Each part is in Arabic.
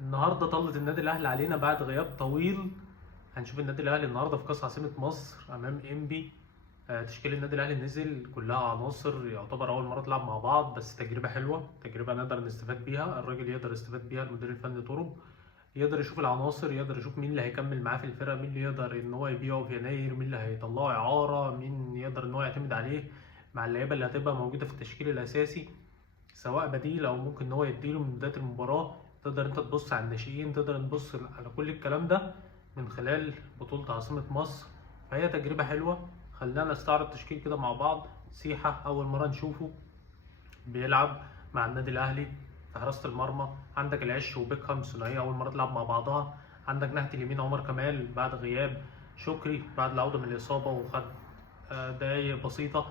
النهارده طلت النادي الاهلي علينا بعد غياب طويل. هنشوف النادي الاهلي النهارده في كاس عاصمه مصر امام انبي. تشكيل النادي الاهلي نزل كلها عناصر، يعتبر اول مره تلعب مع بعض، بس تجربه حلوه، تجربه نقدر نستفاد بيها. الراجل يقدر يستفاد بيها، المدير الفني طرب يقدر يشوف العناصر، يقدر يشوف مين اللي هيكمل معاه في الفرقه، مين اللي يقدر ان هو يبيعه في يناير، مين اللي هيطلعه اعاره، مين يقدر ان هو يعتمد عليه مع اللعيبه اللي هتبقى موجوده في التشكيل الاساسي، سواء بديل او ممكن ان هو يديله من بدايه المباراه. تقدر انت تبص على الناشئين، تقدر تبص على كل الكلام ده من خلال بطوله عاصمه مصر. فهي تجربه حلوه. خلينا نستعرض تشكيل كده مع بعض. سيحه اول مره نشوفه بيلعب مع النادي الاهلي في حراسه المرمى. عندك العش وبيكهام ثنائيه اول مره تلعب مع بعضها. عندك ناحيه اليمين عمر كمال بعد غياب شكري بعد العوده من الاصابه، وخد دقايق بسيطه.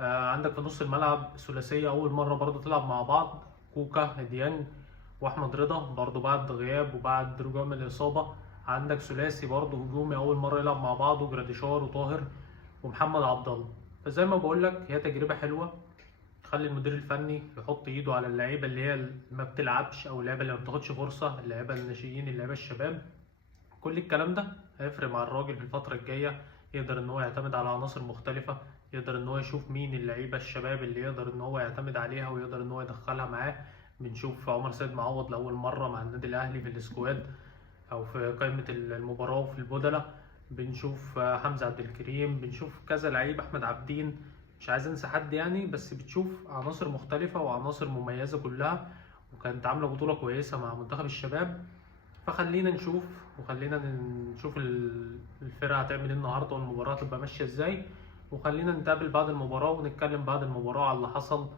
عندك في نص الملعب ثلاثيه اول مره برضو تلعب مع بعض، كوكا ديانج واحمد رضا برضو بعد غياب وبعد رجوع من الاصابه. عندك ثلاثي برضو هجومي اول مره يلعب مع بعضه، جراديشار وطاهر ومحمد عبد الله. فزي ما بقول لك هي تجربه حلوه. خلي المدير الفني يحط ايده على اللعيبه اللي هي ما بتلعبش، او اللعيبه اللي ما بتاخدش فرصه، اللعيبه الناشئين، اللعيبه الشباب. كل الكلام ده هيفرق مع الراجل في الفتره الجايه. يقدر ان هو يعتمد على عناصر مختلفه، يقدر ان هو يشوف مين اللعيبه الشباب اللي يقدر ان هو يعتمد عليها ويقدر ان هو يدخلها معاه. بنشوف عمر سيد معوض لاول مره مع النادي الاهلي في السكواد او في قائمه المباراه وفي البدلاء. بنشوف حمزه عبد الكريم، بنشوف كذا لعيب، احمد عبدين، مش عايز انسى حد يعني، بس بتشوف عناصر مختلفه وعناصر مميزه كلها. وكانت عامله بطوله كويسه مع منتخب الشباب. فخلينا نشوف، وخلينا نشوف الفرقه هتعمل ايه النهارده والمباراه هتبقى ماشيه ازاي. وخلينا نتقابل بعد المباراه ونتكلم بعد المباراه على اللي حصل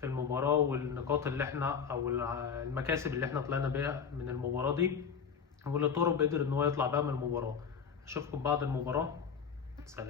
في المباراه والنقاط اللي احنا او المكاسب اللي احنا طلعنا بيها من المباراه دي، واللي طارق قدر ان هو يطلع بيها من المباراه. اشوفكم بعد المباراه. سلام.